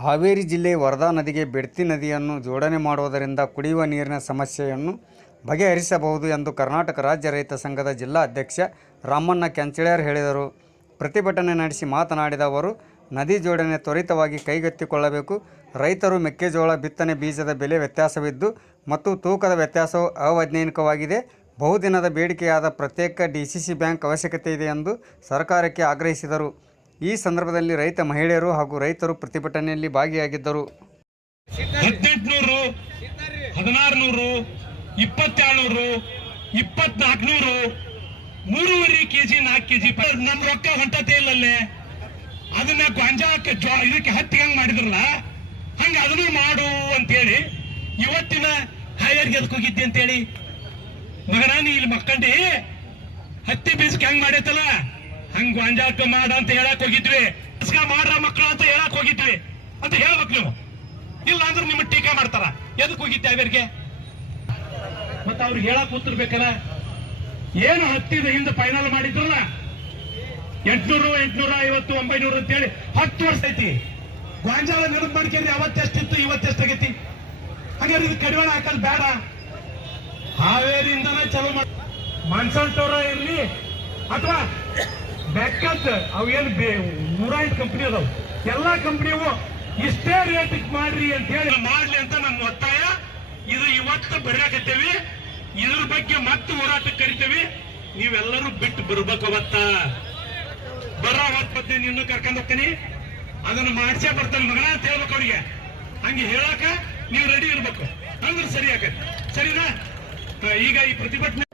ಹಾವೇರಿ ಜಿಲ್ಲೆ ವರದಾ ನದಿಗೆ ಬೆಡ್ತಿ ನದಿಯನ್ನು ಜೋಡಣೆ ಮಾಡುವುದರಿಂದ ಕುಡಿಯುವ ನೀರಿನ ಸಮಸ್ಯೆಯನ್ನು ಬಗೆಹರಿಸಬಹುದು ಎಂದು ಕರ್ನಾಟಕ ರಾಜ್ಯ ರೈತ ಸಂಘದ ಜಿಲ್ಲಾ ಅಧ್ಯಕ್ಷ ರಾಮಣ್ಣ ಕೆಂಚಳ್ಯಾರ್ ಹೇಳಿದರು. ಪ್ರತಿಭಟನೆ ನಡೆಸಿ ಮಾತನಾಡಿದ ಅವರು, ನದಿ ಜೋಡಣೆ ತ್ವರಿತವಾಗಿ ಕೈಗೆತ್ತಿಕೊಳ್ಳಬೇಕು. ರೈತರು ಮೆಕ್ಕೆಜೋಳ, ಬಿತ್ತನೆ ಬೀಜದ ಬೆಲೆ ವ್ಯತ್ಯಾಸವಿದ್ದು ಮತ್ತು ತೂಕದ ವ್ಯತ್ಯಾಸವು ಅವೈಜ್ಞಾನಿಕವಾಗಿದೆ. ಬಹುದಿನದ ಬೇಡಿಕೆಯಾದ ಪ್ರತ್ಯೇಕ ಡಿಸಿಸಿ ಬ್ಯಾಂಕ್ ಅವಶ್ಯಕತೆ ಇದೆ ಎಂದು ಸರ್ಕಾರಕ್ಕೆ ಆಗ್ರಹಿಸಿದರು. ಈ ಸಂದರ್ಭದಲ್ಲಿ ರೈತ ಮಹಿಳೆಯರು ಹಾಗೂ ರೈತರು ಪ್ರತಿಭಟನೆಯಲ್ಲಿ ಭಾಗಿಯಾಗಿದ್ದರು. ಹದಿನೆಂಟುನೂರು ಹದಿನಾರುನೂರು ಇಪ್ಪತ್ತೇಳ್ನೂರು ಇಪ್ಪತ್ನಾಲ್ಕುನೂರು ಮೂರುವರೆ ಕೆಜಿ, ನಾಲ್ಕು ಕೆಜಿ ನಮ್ಮ ರೊಕ್ಕ ಹೊಂಟತೆ ಇಲ್ಲಲ್ಲೇ. ಅದನ್ನ ಗಾಂಜಾಕ್ಕೆ ಜೋ ಇದಕ್ಕೆ ಹತ್ತಿ ಹಂಗ್ ಮಾಡಿದ್ರಲ್ಲ? ಹಂಗ ಅದನ್ನು ಮಾಡು ಅಂತೇಳಿ ಇವತ್ತಿನ ಹೈಯರ್ ಎದಕ್ ಹೋಗಿದ್ದೆ ಅಂತೇಳಿ. ಮಗನ, ನೀ ಇಲ್ಲಿ ಮಕ್ಕಂಡಿ, ಹತ್ತಿ ಬೀಜಕ್ಕೆ ಹೆಂಗೆ ಮಾಡೈತಲ್ಲ? ಹಂಗ ಗಾಂಜಾಕ ಮಾಡ ಅಂತ ಹೇಳಕ್ ಹೋಗಿದ್ವಿ. ಮಾಡ್ರ ಮಕ್ಕಳು ಅಂತ ಹೇಳಕ್ ಹೋಗಿದ್ವಿ. ಅಂತ ಹೇಳ್ಬೇಕು ನೀವು. ಇಲ್ಲ ಅಂದ್ರೆ ನಿಮ್ಮ ಟೀಕೆ ಮಾಡ್ತಾರ. ಎದಕ್ ಹೋಗಿದ್ದೆ ಅವರಿಗೆ? ಮತ್ತ ಅವ್ರಿಗೆ ಹೇಳಕ್ ಕೂತಿರ್ಬೇಕಲ್ಲ. ಏನು ಹತ್ತಿದ ಹಿಂದೆ ಫೈನಲ್ ಮಾಡಿದ್ರಲ್ಲ? ಎಂಟ್ನೂರು, ಎಂಟ್ನೂರ ಐವತ್ತು, ಒಂಬೈನೂರು ಅಂತೇಳಿ ಹತ್ತು ವರ್ಷ ಐತಿ. ಗಾಂಜಾಳ ನೆನಪು ಮಾಡ್ಕೊಂಡ್ರೆ ಅವತ್ತೆಷ್ಟಿತ್ತು ಇವತ್ತೆಷ್ಟಾಗೈತಿ ಹಾಗಾದ್ರೆ ಇದು ಕಡಿಮೆ ಹಾಕಲ್ ಬೇಡ. ಹಾವೇರಿಯಿಂದನೇ ಚಲೋ ಮಾಡ ಮನ್ಸಂಟೋರ ಇರ್ಲಿ. ಅಥವಾ ಬೆಕ್ಕತ್ ಅವೇನು ಏನು ನೂರ ಎಂಟು ಕಂಪನಿ ಅದಾವ. ಎಲ್ಲಾ ಕಂಪನಿವು ಇಷ್ಟೇ ರೇಟ್ ಮಾಡ್ರಿ ಅಂತ ಹೇಳಿ. ಮಾಡ್ಲಿ ಅಂತ ನಮ್ಮ ಒತ್ತಾಯ. ಇದು ಇವತ್ತು ಬರ್ಯಾಕತ್ತೇವಿ ಇದ್ರ ಬಗ್ಗೆ ಮತ್ತೆ ಹೋರಾಟಕ್ಕೆ ಕರಿತೇವಿ. ನೀವೆಲ್ಲರೂ ಬಿಟ್ಟು ಬರ್ಬೇಕು ಅವತ್ತ. ಬರೋ ಅವತ್ ಮತ್ತೆ ನಿನ್ನ ಕರ್ಕೊಂಡ್ ಹೋಗ್ತೀನಿ. ಅದನ್ನ ಮಾಡ್ಸೇ ಬರ್ತಾನೆ ಮಗನ ಅಂತ ಹೇಳ್ಬೇಕು ಅವ್ರಿಗೆ. ಹಂಗೆ ಹೇಳಾಕ ನೀವು ರೆಡಿ ಇರ್ಬೇಕು. ಅಂದ್ರೆ ಸರಿ ಆಗತ್ತೆ ಸರಿನಾ? ಈಗ ಈ ಪ್ರತಿಭಟನೆ